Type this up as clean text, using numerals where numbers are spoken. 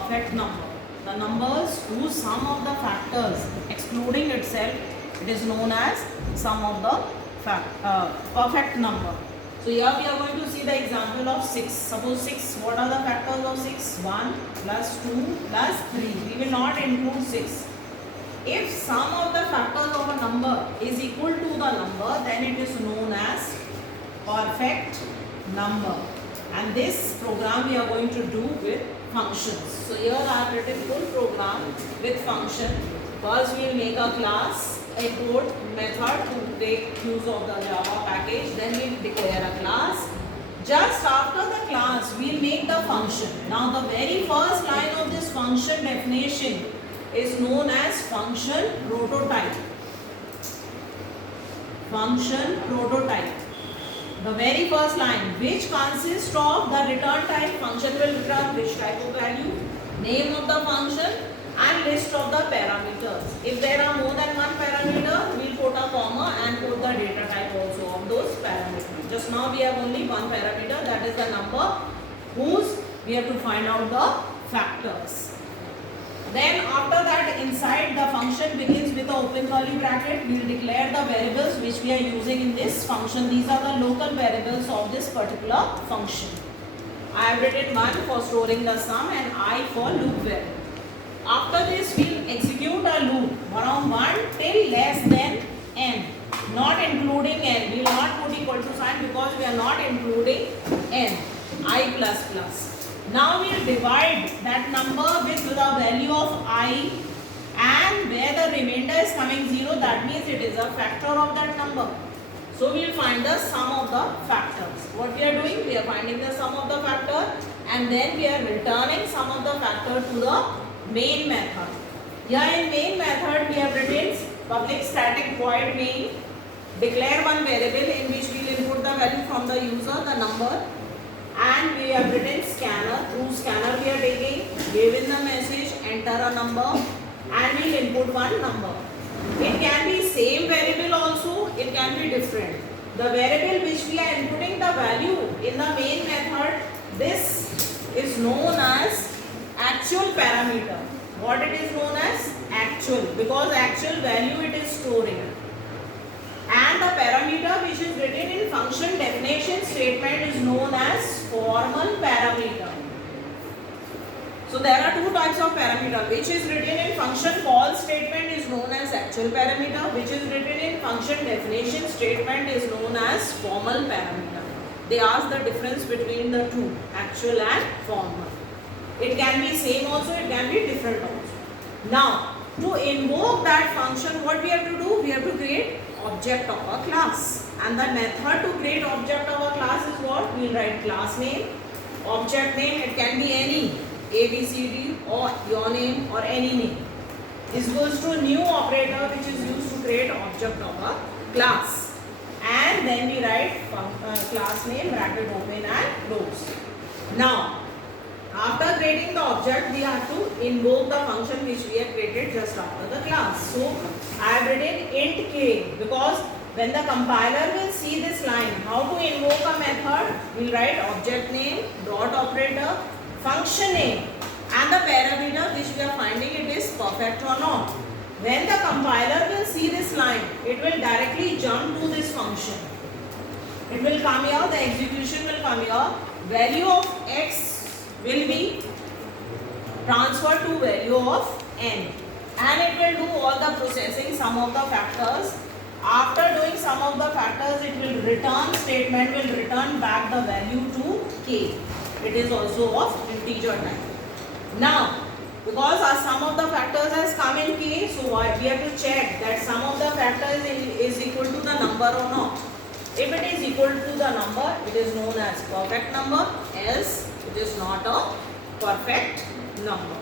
perfect number. The numbers whose sum of the factors excluding itself, it is known as sum of the perfect number. So here we are going to see the example of 6. Suppose 6, what are the factors of 6? 1 plus 2 plus 3. We will not include 6. If sum of the factors of a number is equal to the number, then it is known as perfect number. And this program we are going to do with functions. So here I have written full program with function. First we will make a class, a code method to take use of the Java package. Then we will declare a class. Just after the class we will make the function. Now the very first line of this function definition is known as function prototype. Function prototype. The very first line, which consists of the return type. Function will return which type of value, name of the function and list of the parameters. If there are more than one parameter, we will put a comma and put the data type also of those parameters. Just now we have only one parameter, that is the number whose we have to find out the factors. Then after that, inside the function begins with the open curly bracket. We will declare the variables which we are using in this function. These are the local variables of this particular function. I have written 1 for storing the sum and I for loop variable. After this, we will execute a loop around 1 till less than n, not including n. We will not put equal to sign because we are not including n, I plus plus. Now we will divide that number with the value of I, and where the remainder is coming 0, that means it is a factor of that number. So we will find the sum of the factors. What we are doing? We are finding the sum of the factor and then we are returning sum of the factor to the main method. Here in main method we have written public static void main, declare one variable in which we will input the value from the user, the number. And we have written scanner. Through scanner we are taking, given the message, enter a number and we will input one number. It can be same variable also, it can be different. The variable which we are inputting the value in the main method, this is known as actual parameter. What it is known as? Actual, because actual value it is storing. And the parameter which is written in function definition statement is known as formal parameter. So there are two types of parameter. Which is written in function call statement is known as actual parameter. Which is written in function definition statement is known as formal parameter. They ask the difference between the two, actual and formal. It can be same also, it can be different also. Now, to invoke that function, what we have to do? We have to create object of a class, and the method to create object of a class is what? We will write class name, object name, it can be any, A, B, C, D or your name or any name. This goes to new operator which is used to create object of a class, and then we write class name bracket open and close. Now after creating the object, we have to invoke the function which we have created just after the class. So I have written int k, because when the compiler will see this line, how to invoke a method, we will write object name, dot operator, function name and the parameter which we are finding it is perfect or not. When the compiler will see this line, it will directly jump to this function. It will come here, the execution will come here, value of x will be transferred to value of n, and it will do all the processing, sum of the factors. After doing sum of the factors, it will return statement will return back the value to k. It is also of integer type. Now because our sum of the factors has come in k, so we have to check that sum of the factors is equal to the number or not. If it is equal to the number, it is known as perfect number, else it is not a perfect number.